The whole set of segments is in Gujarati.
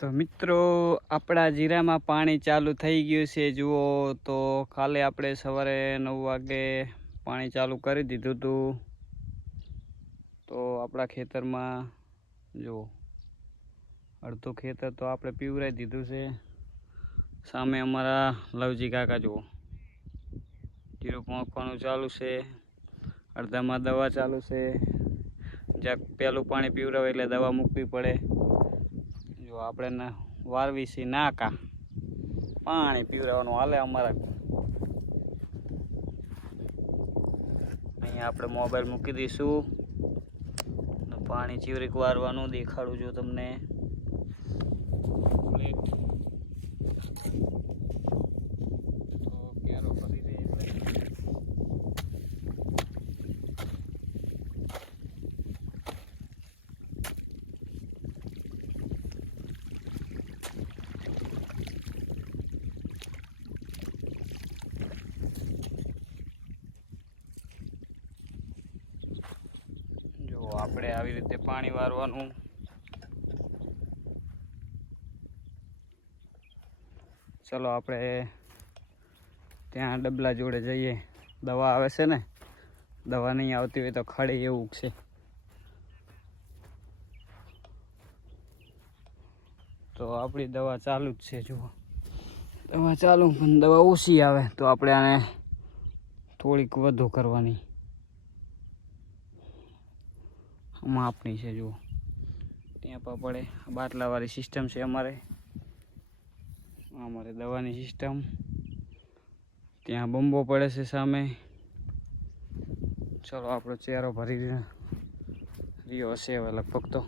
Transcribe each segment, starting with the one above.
તો મિત્રો, આપણા જીરામાં પાણી ચાલુ થઈ ગયું છે, જુઓ. તો કાલે આપણે સવારે નવ વાગે પાણી ચાલુ કરી દીધું હતું. તો આપણા ખેતરમાં, જુઓ. અડધું ખેતર તો આપણે પીવરાઈ દીધું છે. સામે અમારા લવજી કાકા, જુઓ. જીરું પહોંચવાનું ચાલુ છે. અડધામાં દવા ચાલુ છે. જ્યાં પહેલું પાણી પીવરાવે એટલે દવા મૂકવી પડે. જો આપણે વારવી છે નાકા. પાણી પીવરાવાનું હાલે અમારા. અહીંયા આપણે મોબાઈલ મૂકી દઈશું. પાણી ચીવરીક વારવાનું દેખાડું છું તમને પ્લેટ તો ક્યારો ફરી દે એટલે જો આપણે આવી રીતે પાણી વારવાનું. ચલો આપણે ત્યાં ડબલા જોડે જઈએ. દવા આવે છે ને? દવા નહીં આવતી હોય તો ખડે એવું છે. તો આપણી દવા ચાલુ જ છે, જુઓ. દવા ચાલુ, પણ દવા ઓછી આવે તો આપણે આને થોડીક વધુ કરવાની. માપની છે, જુઓ. ત્યાં પણ પડે. બાટલાવાળી સિસ્ટમ છે અમારે. અમારે દવાની સિસ્ટમ ત્યાં બંબો પડે છે સામે. ચલો, આપણો ચહેરો ભરી રહ્યો હશે હવે લગભગ તો.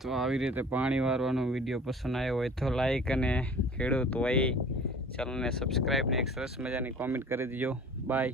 તો આવી રીતે પાણી વારવાનો વીડિયો પસંદ આવ્યો હોય તો લાઈક અને ખેડૂત હોય ચેનલને સબસ્ક્રાઈબ ને એક સરસ મજાની કોમેન્ટ કરી દીજો. બાય